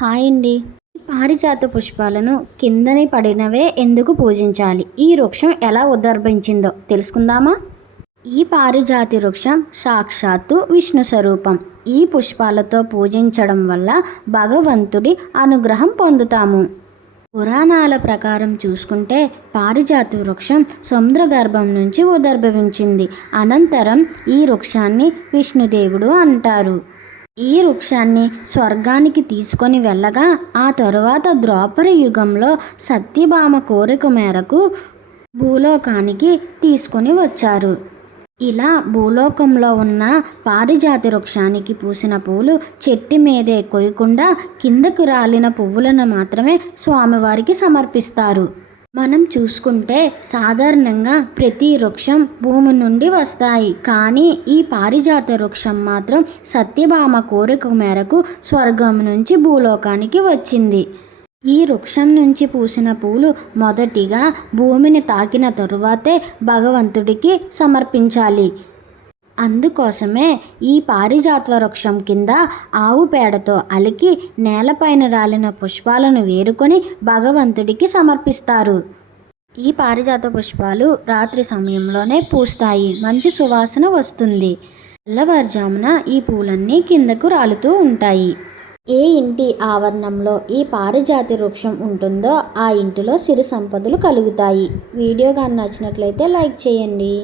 Hi అండి. పారిజాత పుష్పాలను కిందని పడినవే ఎందుకు పూజించాలి? ఈ వృక్షం ఎలా ఉద్భవించిందో తెలుసుకుందామా? ఈ పారిజాతి వృక్షం సాక్షాత్తు విష్ణు స్వరూపం. ఈ పుష్పాలతో పూజించడం వల్ల భగవంతుడి అనుగ్రహం పొందుతాము. పురాణాల ప్రకారం చూసుకుంటే పారిజాత వృక్షం సముద్ర గర్భం నుంచి ఉద్భవించింది. అనంతరం ఈ వృక్షాన్ని విష్ణుదేవుడు అంటారు. ఈ వృక్షాన్ని స్వర్గానికి తీసుకొని వెళ్ళగా ఆ తరువాత ద్వాపర యుగంలో సత్యభామ కోరిక మేరకు భూలోకానికి తీసుకొని వచ్చారు. ఇలా భూలోకంలో ఉన్న పారిజాత వృక్షానికి పూసిన పూలు చెట్టు మీదే కొయ్యకుండా కిందకు రాలిన పువ్వులను మాత్రమే స్వామివారికి సమర్పిస్తారు. మనం చూసుకుంటే సాధారణంగా ప్రతి వృక్షం భూమి నుండి వస్తాయి, కానీ ఈ పారిజాత వృక్షం మాత్రం సత్యభామ కోరిక మేరకు స్వర్గం నుంచి భూలోకానికి వచ్చింది. ఈ వృక్షం నుంచి పూసిన పూలు మొదటిగా భూమిని తాకిన తరువాతే భగవంతుడికి సమర్పించాలి. అందుకోసమే ఈ పారిజాత వృక్షం కింద ఆవు పేడతో అలికి నేలపైన రాలిన పుష్పాలను వేరుకొని భగవంతుడికి సమర్పిస్తారు. ఈ పారిజాత పుష్పాలు రాత్రి సమయంలోనే పూస్తాయి. మంచి సువాసన వస్తుంది. తెల్లవారుజామున ఈ పూలన్నీ కిందకు రాలుతూ ఉంటాయి. ఏ ఇంటి ఆవరణంలో ఈ పారిజాత వృక్షం ఉంటుందో ఆ ఇంటిలో సిరి సంపదలు కలుగుతాయి. వీడియో కానీ నచ్చినట్లయితే లైక్ చేయండి.